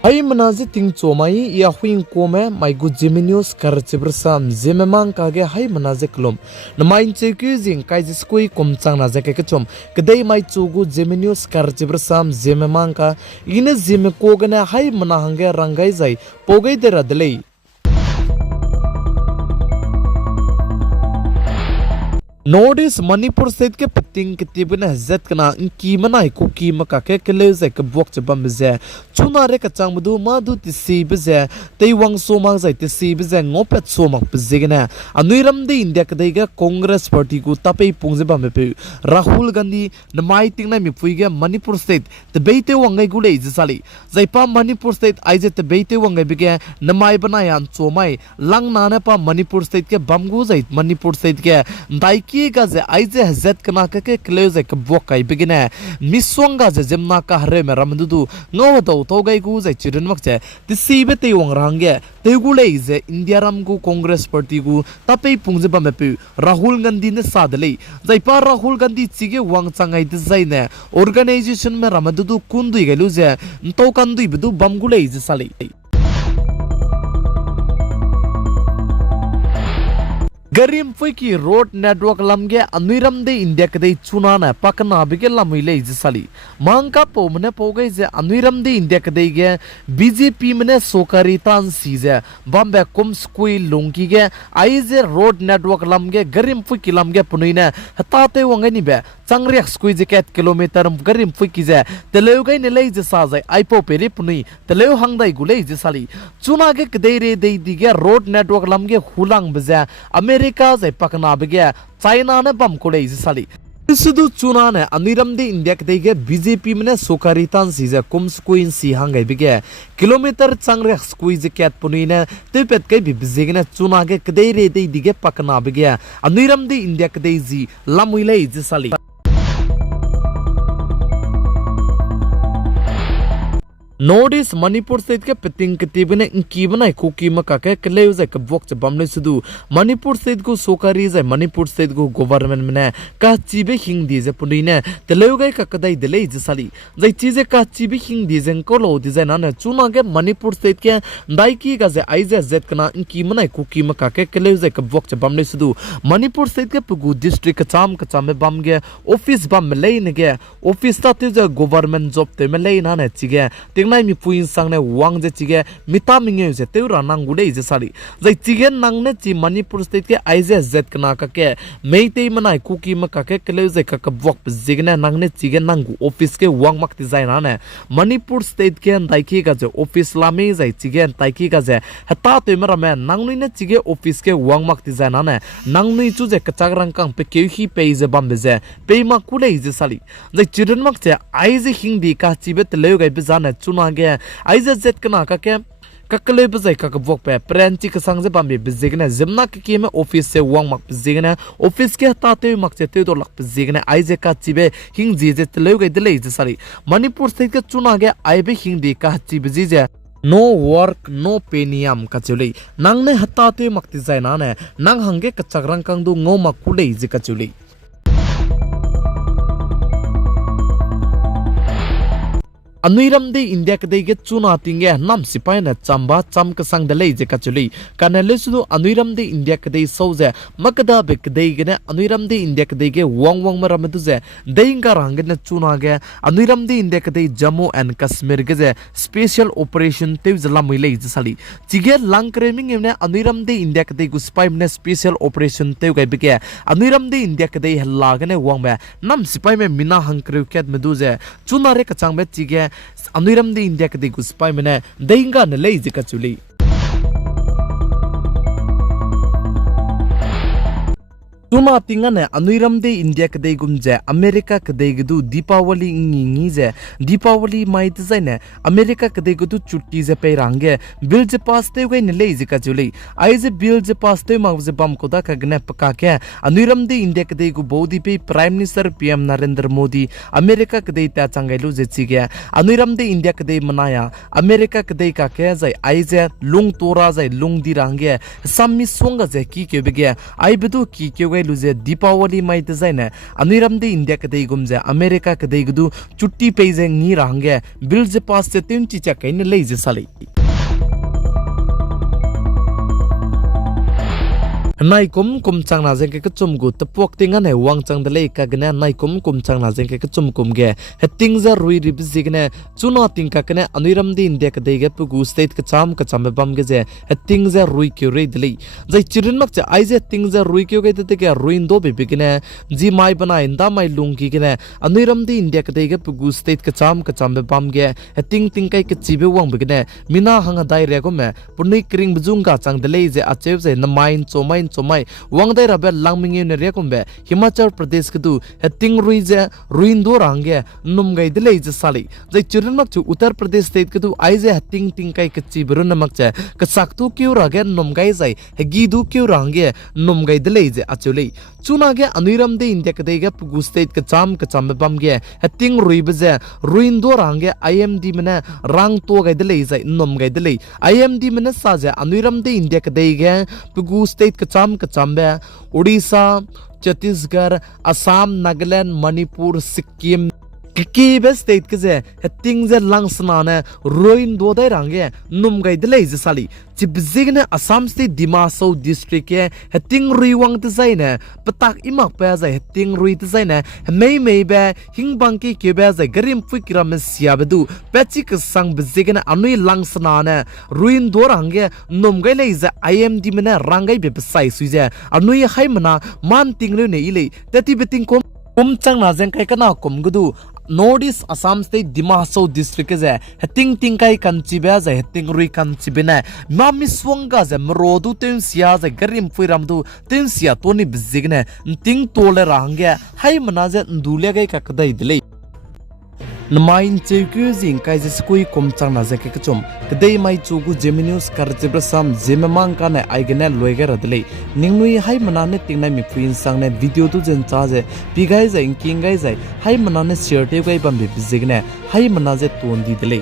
Ay manazi ting chomai ya huing kome mai gu Zeme NEWS karchibrasam Zeme mang kage hay manazi klom namain chekyu jing kai jiskui komchang na jake kechom kedai mai chugu Zeme NEWS karchibrasam Zeme mang ka ine Zeme kogana hay manahange rangai jai pogai dera delei Notice Manipur state ke piting ke tibna zet kana inki mana ko ki maka ke keleze ke bok chabam beze chuna re ka chang mudu madu ti si beze tei wang so mang zai ti si beze ngopet so mak beze gena anuiram de India ke deiga Congress party ku tapei pungje bam pe Rahul Gandhi namai ting na mi puige Manipur state te beite wangai gule izali zai pa Manipur state aize te beite wangai bige namai bana yan chomai lang na na pa Manipur state ke bamgu zai Manipur state ke dai gaze aize hazet kana ka ke kleze ka bokai begine miswanga je jemna ka hare me ramdudu ngodo to gai gu je chiren makche ti sibe te wang range te gule je India ram gu Congress party gu tapei pungje ba me pu Rahul Gandhi ne sadle jai pa Rahul Gandhi chige wang changai de zaine organization me ramdudu kundu gelu je to kandu bidu bam gule je sale Garim Fiki road network lamge anuiram de India kadai chuna na pakna bige lamile izali mangka po mne pogai je anuiram de India kadai ge BJP mne sokari tan size bambe kum skui lungki ge aize road network lamge Garim Fiki lamge punuina hatate wangai ni be changriak skui je ket kilometer Garim Fiki je teleu gai ne lei je sajai aipo peri punui teleu hangdai gulei je sali chuna ge kadai re dei dige road network lamge hulang beja America zai pakna bege China ne bam kolei sali Sudu chuna ne aniram de India ke BJP mne sokari tan siza kum squin si hangai bege kilometer changre squeeze ket punine tepet kai bibzegna chuna ge kdei re dei dige pakna bege aniram de India ke ji lamuile sali Notice Manipur state ke piting ke tibne inki banai kuki maka ke kleu zai ke bok chabamle sudu Manipur state ko sokari zai Manipur state ko government mne ka chibe hing di je punine teleu gai ka kadai delei je sali zai chize ka chibe hing di jen ko lo di na na chuna ke Manipur state ke dai ki ga je aize zet kana inki banai kuki maka ke kleu zai ke bok chabamle sudu Manipur state ke pugu district ka cham bam ge office bam lei ne ge office ta te government job te me lei na na chige nai mi puin sang ne wang je chige mita minge je teura nang gude je sari jai chige nang ne chi Manipur state ke aize zet kana ka ke meitei manai kuki ma ka ke kele je ka ka bok jigna nang ne chige nang gu office ke wang mak ti jai na ne Manipur state ke dai ki ga je office la me jai chige tai ki ga je hata te mara me nang nui ne chige office ke wang mak ti jai na ne nang nui chu je ka chagrang kang pe ke hi pe je bam be je pe ma kule je sali jai chiren mak je aize hindi ka chibe te le ga be jana ge aiza zet kana ka ke kakale bazai ka bok pe prenchi ka sangje bambe bizigna zimna ke ke me office se wang mak bizigna office ke ta te mak che te do lak bizigna aize ka chibe hing ji je tele ge dele je sari Manipur state ke chuna ge aibe hing di ka chi bizi je no work no pay niyam ka chule nang ne hatta te mak ti jai na ne nang hange ka chagrang kang du ngo mak kule je ka chule Anuiram de India kadai ge chuna tinge nam sipai na chamba cham ka sang dalei je kachuli kanale sudu anuiram de India kadai soje makada be kadai ge ne anuiram de India kadai ge wang maram du je deinga rang ne chuna ge anuiram de India kadai Jammu and Kashmir ge je special operation te zala muile je sali chige lang kreming ne anuiram de India kadai gu spy ne special operation te ge be ge anuiram de India kadai halla ge ne wang me nam sipai me mina hangkru ket me du je chuna re ka chang be chige Anuiram de India ke de guspai mene deinga ne lei je ka chuli Tuma tinga ne anuiram de India kadai gumje America kadai gudu Deepawali ngi je Deepawali mai de ne America kadai gudu chutti je pe range bill je pass te gai ne lei je ka chuli ai je bill je pass te ma je bam koda ka gne paka ke anuiram de India kadai gu bodi pe prime minister PM Narendra Modi America kadai ta changailu je chi ge anuiram de India kadai manaya America kadai ka ke jai ai je lung tora jai lung di range sammi songa je ki ke be ge ai bedu ki ke lu जे दीपावली माइ त जाइने अनिरम दे India कदे गुम जे America कदे गुदु चुट्टी पे जे ngi रंगे bill जे पास से तीन चीचा कइन ले जे साली nai kum chang na jeng ke chum gu tapok tinga ne wang chang de le ka gna nai kum chang na jeng ke chum kum ge heting za rui ri bizig ne chuno ting ka kne aniram din de ka de ge pu state ka cham bam ge je heting za rui kyu re dili jai chirin mak cha ai je ting za rui kyu ge de ke ruin do be bigine ji mai bana inda mai lung ki ge ne aniram din de ka de ge pu state ka cham bam ge heting ting kai ka chi be wang bigine mina hanga dai re go me punni kring bujung ka chang de le je achev je na main chomain chomai wangdai rabe langmingi ne rekombe Himachal Pradesh kudu heting ruije ruindo range numgai dile je sali jai chirin mak chu Uttar Pradesh state kudu aize heting ting kai kachi burun mak cha kasaktu kyu rage numgai jai hegidu kyu range numgai dile je achuli chuna ge aniram de India kade ge pugu state ka cham bam ge heting ruibe je ruindo range IMD mena rang to gai dile jai numgai dile IMD mena sa je aniram de India kade ge pugu state ka Kachambe, Odisha, Chhattisgarh, Assam, Nagaland, Manipur, Sikkim. Kiki best state kaze heting ze langsna ne ruin do dai range num gai de je sali chibzig ne Assam state Dimasaw district ke heting rui wang te zai ne patak imak pa za heting rui te zai ne mei be hing bang ki ke be za garim fikram sia bedu pechi ka sang bzig ne anui langsna ne ruin do range num gai le za IMD mena rangai be sai suije anui hai mana man ting le ne ile tati beting kom chang na jeng kai kana kom gudu Northeast Assam State Dimasaw District ze heting kai kanchi ba ze heting rui kanchi bena mami swanga ze mrodu ten sia ze garim fuiram du ten sia toni bizigne ting tole range hai manaze ndule gai ka kadai dile namain chegu jing kai je skui kom chang na ze ke chom kadai mai chugu Zeme news karjibra sam Zeme mang ka ne aigene loiger adle ningnui hai manane tingnai mi puin sang ne video tu jen cha je pigai ze king gai ze hai manane share te gai bam bi bizigne hai manaze ton di dile